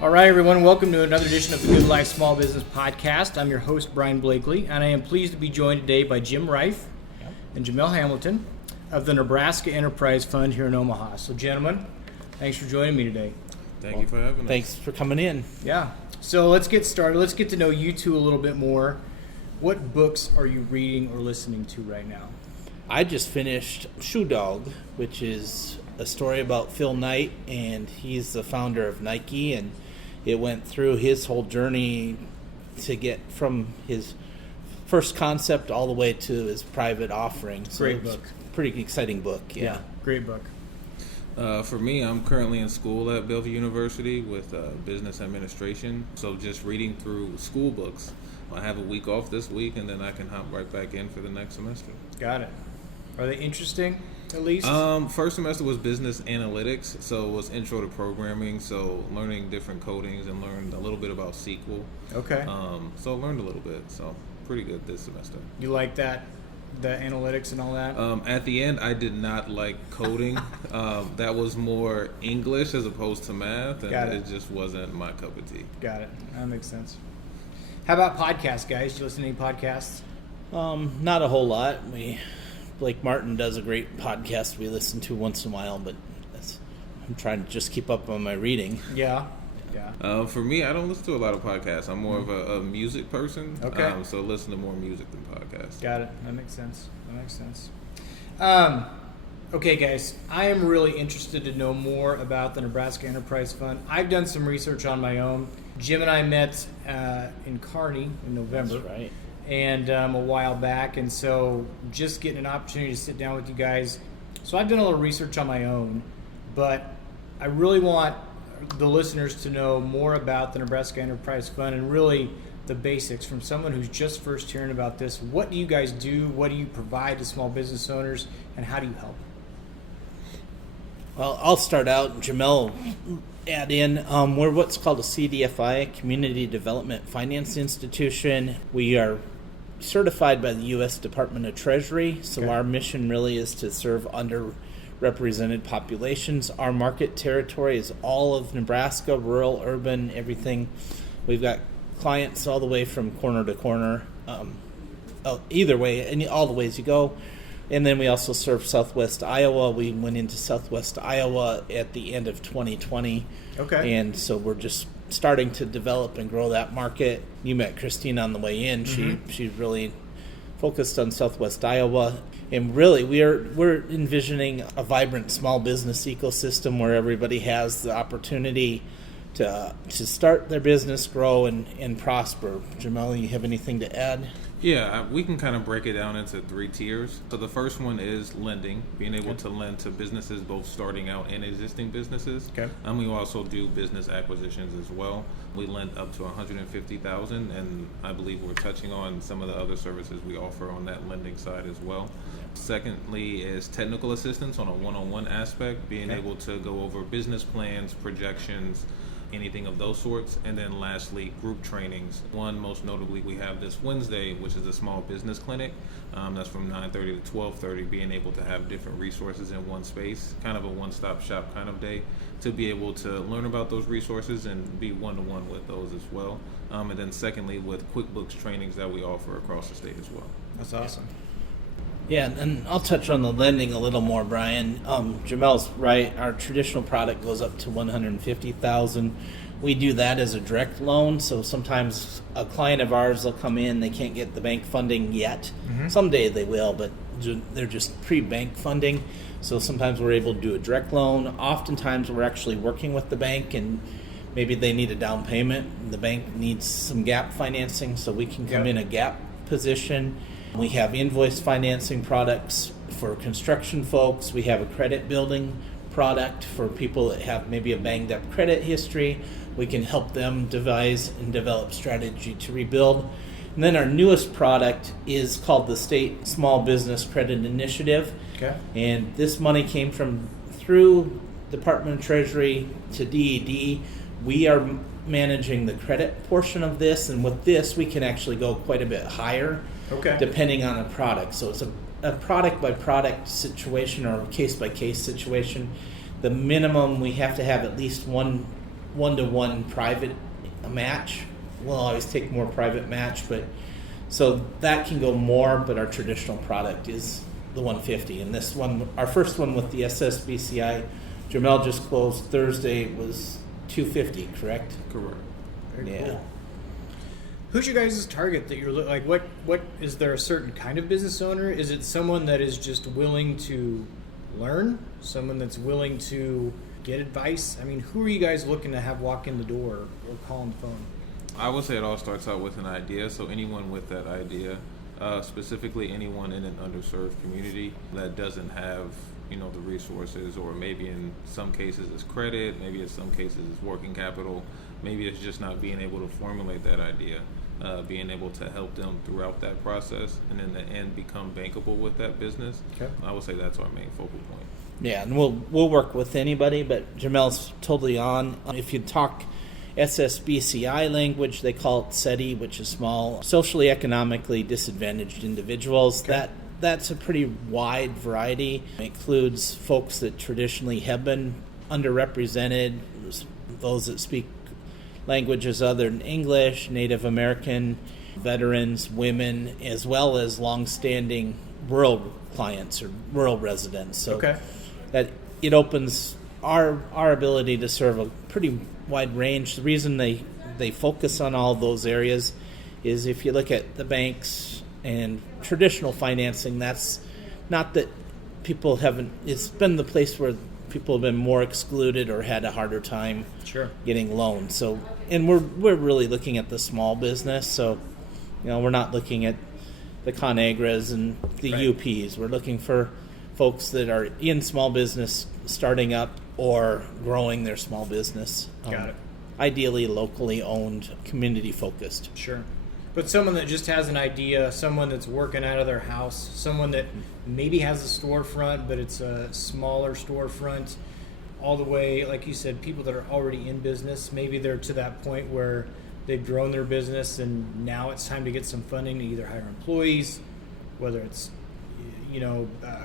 All right, everyone, welcome to another edition of the Good Life Small Business Podcast. I'm your host, Brian Blakely, and I am pleased to be joined today by Jim Reiff and Jamel Hamilton of the Nebraska Enterprise Fund here in Omaha. So, gentlemen, thanks for joining me today. Thank you for having us. Thanks for coming in. Yeah. So let's get started. Let's get to know you two a little bit more. What books are you reading or listening to right now? I just finished Shoe Dog, which is a story about Phil Knight, and he's the founder of Nike, and it went through his whole journey to get from his first concept all the way to his private offering. So Great book. Pretty exciting book, yeah. Great book. For me, I'm currently in school at Bellevue University with business administration. So just reading through school books. I have a week off this week, and then I can hop right back in for the next semester. Got it. Are they interesting, at least? First semester was business analytics, so it was intro to programming, so learning different codings and learned a little bit about SQL. Okay. So I learned a little bit, so pretty good this semester. You like that, the analytics and all that? At the end, I did not like coding. That was more English as opposed to math, and it just wasn't my cup of tea. Got it. That makes sense. How about podcasts, guys? Do you listen to any podcasts? Not a whole lot. Blake Martin does a great podcast we listen to once in a while, but I'm trying to just keep up on my reading. Yeah. For me, I don't listen to a lot of podcasts. I'm more of a music person. Okay. So listen to more music than podcasts. Got it. That makes sense. Okay, guys. I am really interested to know more about the Nebraska Enterprise Fund. I've done some research on my own. Jim and I met in Kearney in November. That's right. And a while back, and so just getting an opportunity to sit down with you guys. So I've done a little research on my own, but I really want the listeners to know more about the Nebraska Enterprise Fund and really the basics from someone who's just first hearing about this. What do you guys do? What do you provide to small business owners, and how do you help? Well, I'll start out. Jamel add in. We're what's called a CDFI, Community Development Finance Institution. We are certified by the U.S. Department of Treasury, so Our mission really is to serve underrepresented populations. Our market territory is all of Nebraska, rural, urban, everything. We've got clients all the way from corner to corner, either way, all the ways you go. And then we also serve Southwest Iowa. We went into Southwest Iowa at the end of 2020. Okay. And so we're just starting to develop and grow that market. You met Christine on the way in. Mm-hmm. She really focused on Southwest Iowa. And really, we're envisioning a vibrant small business ecosystem where everybody has the opportunity to start their business, grow, and prosper. Jamel, you have anything to add? Yeah, we can kind of break it down into 3 tiers. So the first one is lending, being able to lend to businesses both starting out and existing businesses. Okay. And we also do business acquisitions as well. We lend up to $150,000, and I believe we're touching on some of the other services we offer on that lending side as well. Secondly is technical assistance on a one-on-one aspect, being able to go over business plans, projections, anything of those sorts. And then lastly, group trainings. One, most notably, we have this Wednesday, which is a small business clinic. That's from 9:30 to 12:30, being able to have different resources in one space, kind of a one-stop shop kind of day, to be able to learn about those resources and be one-to-one with those as well. And then secondly, with QuickBooks trainings that we offer across the state as well. That's awesome. Yeah, and I'll touch on the lending a little more, Brian. Jamel's right. Our traditional product goes up to $150,000. We do that as a direct loan, so sometimes a client of ours will come in, they can't get the bank funding yet. Mm-hmm. Someday they will, but they're just pre-bank funding. So sometimes we're able to do a direct loan. Oftentimes we're actually working with the bank, and maybe they need a down payment. The bank needs some gap financing, so we can come in a gap position. We have invoice financing products for construction folks. We have a credit building product for people that have maybe a banged up credit history. We can help them devise and develop strategy to rebuild. And then our newest product is called the State Small Business Credit Initiative. Okay. And this money came through Department of Treasury to DED. We are managing the credit portion of this, and with this we can actually go quite a bit higher. Okay. Depending on the product. So it's a product by product situation or a case by case situation. The minimum, we have to have at least one 1-to-1 private match. We'll always take more private match, but so that can go more, but our traditional product is the 150. And this one, our first one with the SSBCI, Jamel just closed Thursday, was 250, correct? Correct. Very Yeah. cool. Who's your guys' target that you're like? What is there a certain kind of business owner? Is it someone that is just willing to learn? Someone that's willing to get advice? I mean, who are you guys looking to have walk in the door or call on the phone? I would say it all starts out with an idea. So anyone with that idea, specifically anyone in an underserved community that doesn't have, the resources, or maybe in some cases it's credit, maybe in some cases it's working capital, maybe it's just not being able to formulate that idea, being able to help them throughout that process, and in the end become bankable with that business. Okay. I would say that's our main focal point. Yeah, and we'll work with anybody, but Jamel's totally on. If you talk SSBCI language, they call it SETI, which is small, socially economically disadvantaged individuals. Okay. That's a pretty wide variety. It includes folks that traditionally have been underrepresented, those that speak languages other than English, Native American, veterans, women, as well as longstanding rural clients or rural residents. So Okay. that it opens our ability to serve a pretty wide range. The reason they focus on all those areas is if you look at the banks and traditional financing, that's not that people haven't, it's been the place where people have been more excluded or had a harder time Sure. getting loans. So, and we're really looking at the small business. So, we're not looking at the ConAgras and the Right. UPs. We're looking for folks that are in small business, starting up or growing their small business. Got it. Ideally locally owned, community focused. Sure. But someone that just has an idea, someone that's working out of their house, someone that maybe has a storefront, but it's a smaller storefront, all the way, like you said, people that are already in business, maybe they're to that point where they've grown their business and now it's time to get some funding to either hire employees, whether it's,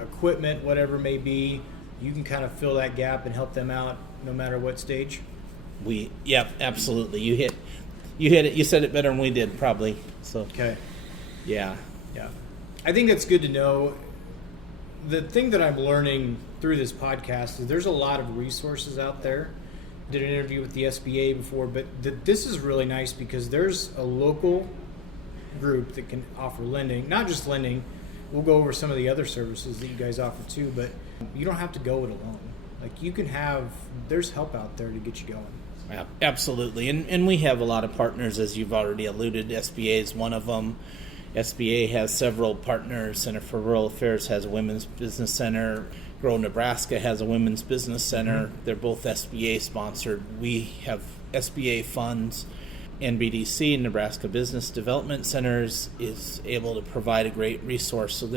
equipment, whatever it may be. You can kind of fill that gap and help them out no matter what stage. Yep, absolutely. You hit it. You said it better than we did, probably. So, Okay. yeah. Yeah. I think that's good to know. The thing that I'm learning through this podcast is there's a lot of resources out there. Did an interview with the SBA before, but this is really nice because there's a local group that can offer lending, not just lending. We'll go over some of the other services that you guys offer too, but you don't have to go it alone. Like there's help out there to get you going. Yeah, absolutely. And we have a lot of partners, as you've already alluded. SBA is one of them. SBA has several partners. Center for Rural Affairs has a women's business center. Grow Nebraska has a women's business center. Mm-hmm. They're both SBA sponsored. We have SBA funds. NBDC, Nebraska Business Development Centers, is able to provide a great resource. So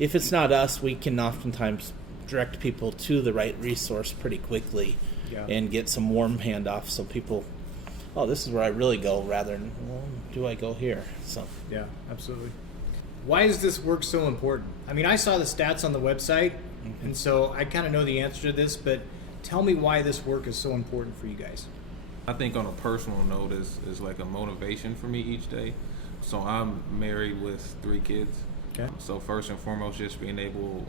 if it's not us, we can oftentimes direct people to the right resource pretty quickly. Yeah. And get some warm handoff so people, this is where I really go, rather than, do I go here? So Yeah, absolutely. Why is this work so important? I mean, I saw the stats on the website, and so I kind of know the answer to this, but tell me why this work is so important for you guys. I think on a personal note is like a motivation for me each day. So I'm married with 3 kids. Okay. So first and foremost, just being able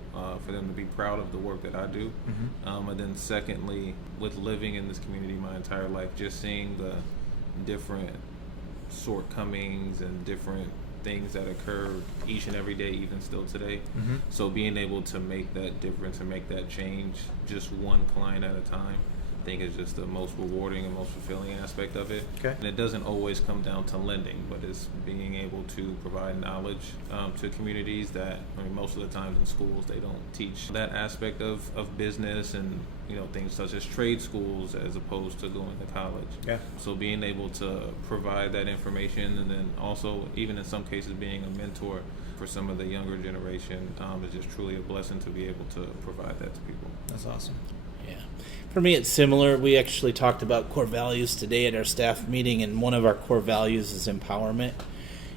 for them to be proud of the work that I do. Mm-hmm. And then secondly, with living in this community my entire life, just seeing the different shortcomings and different things that occur each and every day, even still today. Mm-hmm. So being able to make that difference and make that change just one client at a time, I think is just the most rewarding and most fulfilling aspect of it. Okay. And it doesn't always come down to lending, but it's being able to provide knowledge to communities that, most of the times in schools, they don't teach that aspect of business and, things such as trade schools as opposed to going to college. Yeah. So being able to provide that information, and then also, even in some cases, being a mentor for some of the younger generation is just truly a blessing to be able to provide that to people. That's awesome. yeah. For me, it's similar. We actually talked about core values today at our staff meeting, and one of our core values is empowerment.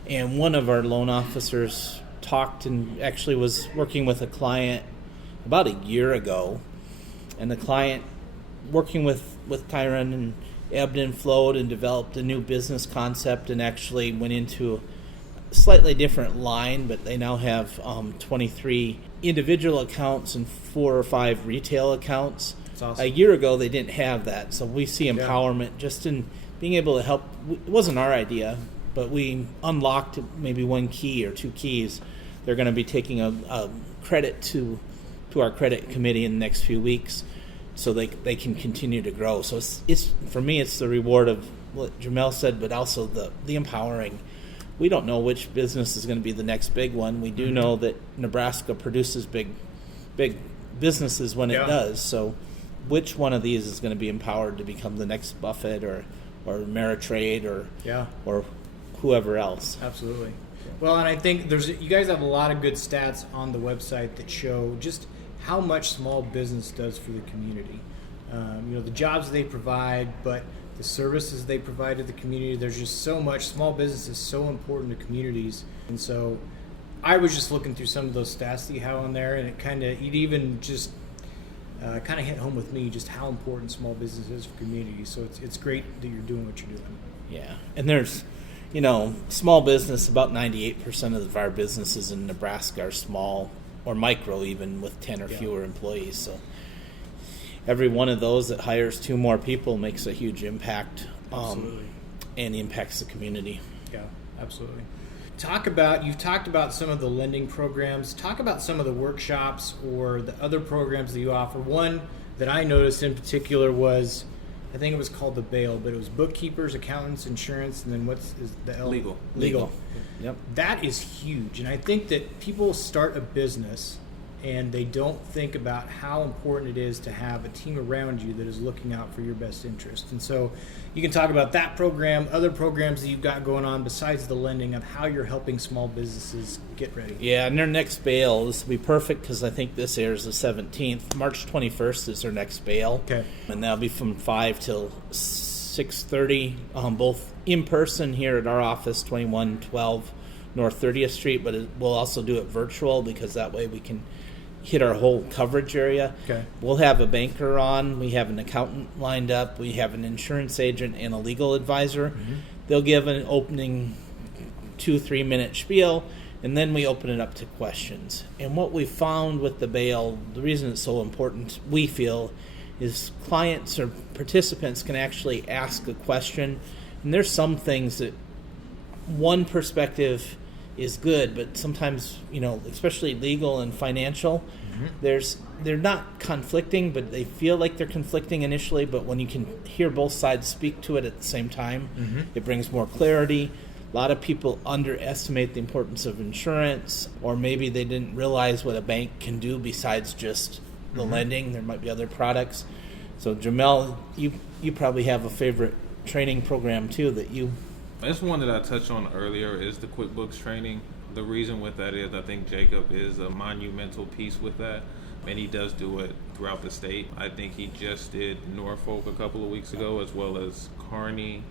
And one of our loan officers talked and actually was working with a client about a year ago, and the client working with Tyron ebbed and flowed and developed a new business concept and actually went into a slightly different line, but they now have 23 individual accounts and 4 or 5 retail accounts. That's awesome. A year ago, they didn't have that. So we see empowerment just in being able to help. It wasn't our idea, but we unlocked maybe 1 key or 2 keys. They're going to be taking a credit to our credit committee in the next few weeks, so they can continue to grow. So it's for me, it's the reward of what Jamel said, but also the empowering. We don't know which business is going to be the next big one. We do know that Nebraska produces big businesses when it does. So which one of these is going to be empowered to become the next Buffett or Ameritrade or whoever else? Absolutely. Well, and I think you guys have a lot of good stats on the website that show just how much small business does for the community. The jobs they provide, but the services they provide to the community. There's just so much. Small business is so important to communities. And so I was just looking through some of those stats that you have on there, and it even just kind of hit home with me just how important small business is for communities. So it's great that you're doing what you're doing. Yeah, and there's, small business, about 98% of our businesses in Nebraska are small or micro, even with 10 or fewer employees. So every one of those that hires 2 more people makes a huge impact, and impacts the community. Yeah, absolutely. You've talked about some of the lending programs. Talk about some of the workshops or the other programs that you offer. One that I noticed in particular was, I think it was called the Bail, but it was bookkeepers, accountants, insurance, and then what's the L? Legal. Yep. That is huge. And I think that people start a business and they don't think about how important it is to have a team around you that is looking out for your best interest. And so you can talk about that program, other programs that you've got going on besides the lending, of how you're helping small businesses get ready. Yeah, and their next bail, this will be perfect because I think this airs the 17th. March 21st is their next bail. Okay. And that'll be from 5 till 6:30, both in person here at our office, 2112 North 30th Street, but we'll also do it virtual because that way we can hit our whole coverage area. Okay. We'll have a banker on. We have an accountant lined up. We have an insurance agent and a legal advisor. Mm-hmm. They'll give an opening 2-3 minute spiel, and then we open it up to questions. And what we found with the bail, the reason it's so important, we feel, is clients or participants can actually ask a question. And there's some things that one perspective is good, but sometimes, especially legal and financial, they're not conflicting, but they feel like they're conflicting initially. But when you can hear both sides speak to it at the same time, it brings more clarity. A lot of people underestimate the importance of insurance, or maybe they didn't realize what a bank can do besides just the lending. There might be other products. So Jamel, you probably have a favorite training program too that you... This one that I touched on earlier is the QuickBooks training. The reason with that is I think Jacob is a monumental piece with that, and he does do it throughout the state. I think he just did Norfolk a couple of weeks ago, as well as Kearney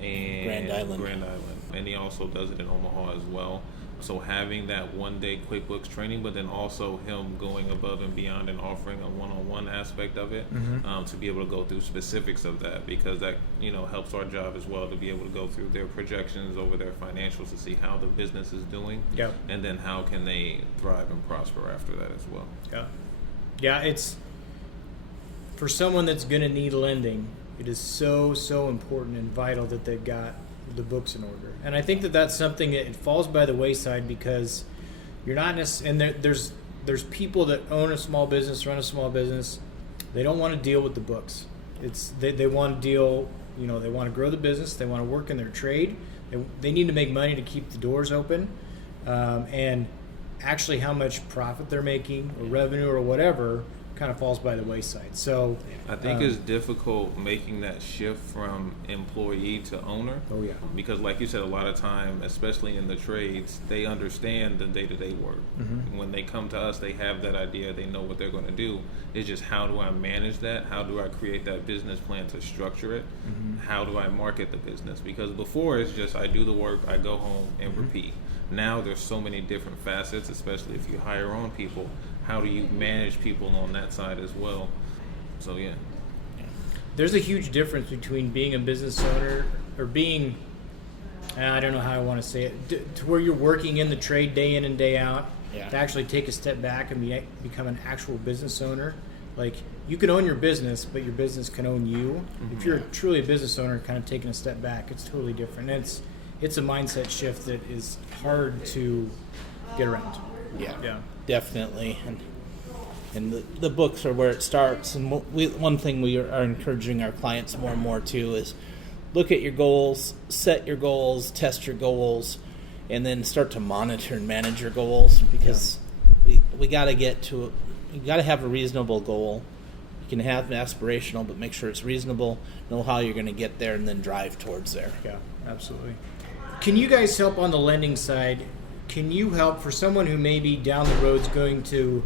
and Grand Island. And he also does it in Omaha as well. So having that one-day QuickBooks training, but then also him going above and beyond and offering a one-on-one aspect of it, to be able to go through specifics of that, because that helps our job as well, to be able to go through their projections over their financials to see how the business is doing, and then how can they thrive and prosper after that as well. Yeah, it's for someone that's going to need lending. It is so important and vital that they've got the books in order. And I think that that's something that it falls by the wayside because you're not necessarily, and there's people that own a small business, run a small business, they don't want to deal with the books. They want to deal, they want to grow the business, they want to work in their trade, they need to make money to keep the doors open, and actually how much profit they're making or revenue or whatever kind of falls by the wayside. So I think it's difficult making that shift from employee to owner. Oh yeah. Because like you said, a lot of time, especially in the trades, they understand the day-to-day work. When they come to us, they have that idea, they know what they're going to do. It's just, how do I manage that? How do I create that business plan to structure it? How do I market the business? Because before it's just, I do the work, I go home and repeat. Now there's so many different facets, especially if you hire on people. How do you manage people on that side as well? So yeah. there's a huge difference between being a business owner or being, I don't know how I want to say it, to where you're working in the trade day in and day out, to actually take a step back and become an actual business owner. Like, you can own your business, but your business can own you. If you're truly a business owner, kind of taking a step back, it's totally different. And it's a mindset shift that is hard to get around. Yeah, definitely. And the books are where it starts. And one thing we are encouraging our clients more and more too is look at your goals, set your goals, test your goals, and then start to monitor and manage your goals, because we got to get to you got to have a reasonable goal. You can have an aspirational, but make sure it's reasonable, know how you're going to get there, and then drive towards there. Yeah, absolutely. Can you guys help on the lending side? Can you help for someone who maybe down the road's going to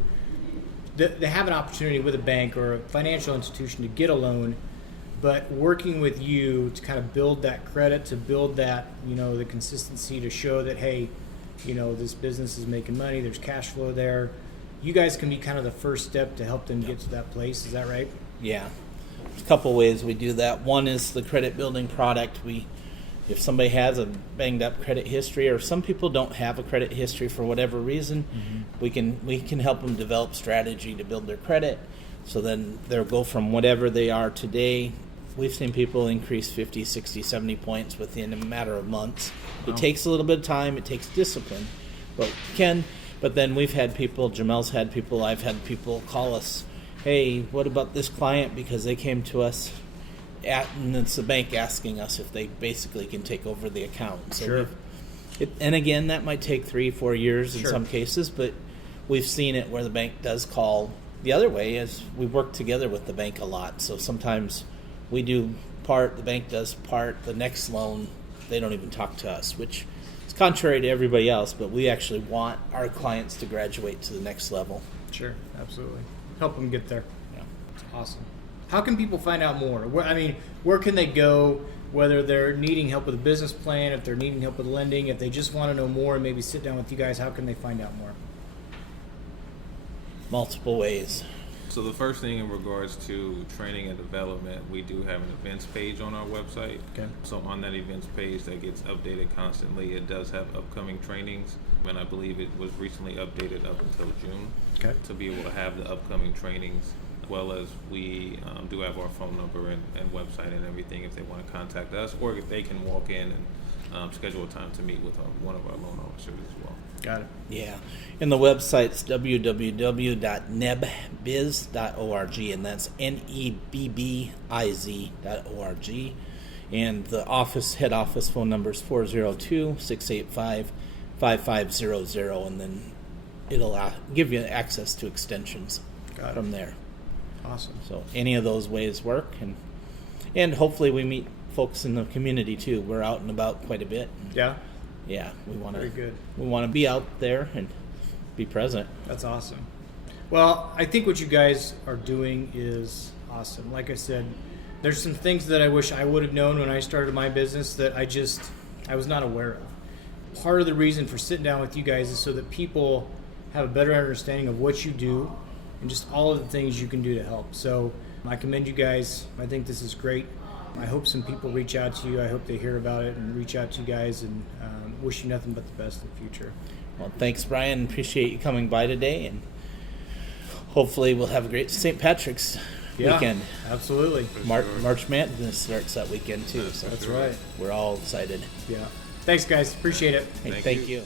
they have an opportunity with a bank or a financial institution to get a loan, but working with you to kind of build that credit, to build that, the consistency, to show that, hey, this business is making money, there's cash flow there. You guys can be kind of the first step to help them get to that place. Is that right? Yeah. There's a couple ways we do that. One is the credit building product. If somebody has a banged up credit history, or some people don't have a credit history for whatever reason, we can help them develop strategy to build their credit. So then they'll go from whatever they are today. We've seen people increase 50, 60, 70 points within a matter of months. It takes a little bit of time. It takes discipline. But then we've had people, Jamel's had people, I've had people call us, hey, what about this client? Because they came to us, and it's the bank asking us if they basically can take over the account. So sure. And again, that might take 3-4 years in some cases, but we've seen it where the bank does call. The other way is we work together with the bank a lot. So sometimes we do part, the bank does part, the next loan, they don't even talk to us, which is contrary to everybody else, but we actually want our clients to graduate to the next level. Sure, absolutely. Help them get there. Yeah. It's awesome. How can people find out more? Where can they go, whether they're needing help with a business plan, if they're needing help with lending, if they just want to know more and maybe sit down with you guys, how can they find out more? Multiple ways. So the first thing in regards to training and development, we do have an events page on our website. Okay. So on that events page that gets updated constantly, it does have upcoming trainings, and I believe it was recently updated up until June to be able to have the upcoming trainings, as well as we do have our phone number and website and everything if they want to contact us, or if they can walk in and schedule a time to meet with one of our loan officers as well. Got it. Yeah. And the website's www.nebbiz.org, and that's nebbiz.org. And the head office phone number is 402-685-5500, and then it'll give you access to extensions from there. Awesome. So any of those ways work, and hopefully we meet folks in the community too. We're out and about quite a bit. Yeah. Yeah, we want Very good. We want to be out there and be present. That's awesome. Well, I think what you guys are doing is awesome. Like I said, there's some things that I wish I would have known when I started my business that I was not aware of. Part of the reason for sitting down with you guys is so that people have a better understanding of what you do and just all of the things you can do to help. So I commend you guys. I think this is great. I hope some people reach out to you. I hope they hear about it and reach out to you guys, and wish you nothing but the best in the future. Well, thanks, Brian. Appreciate you coming by today, and hopefully we'll have a great St. Patrick's weekend. Absolutely. March Madness starts that weekend too. So That's right. We're all excited. Yeah. Thanks, guys. Appreciate it. Hey, thank you.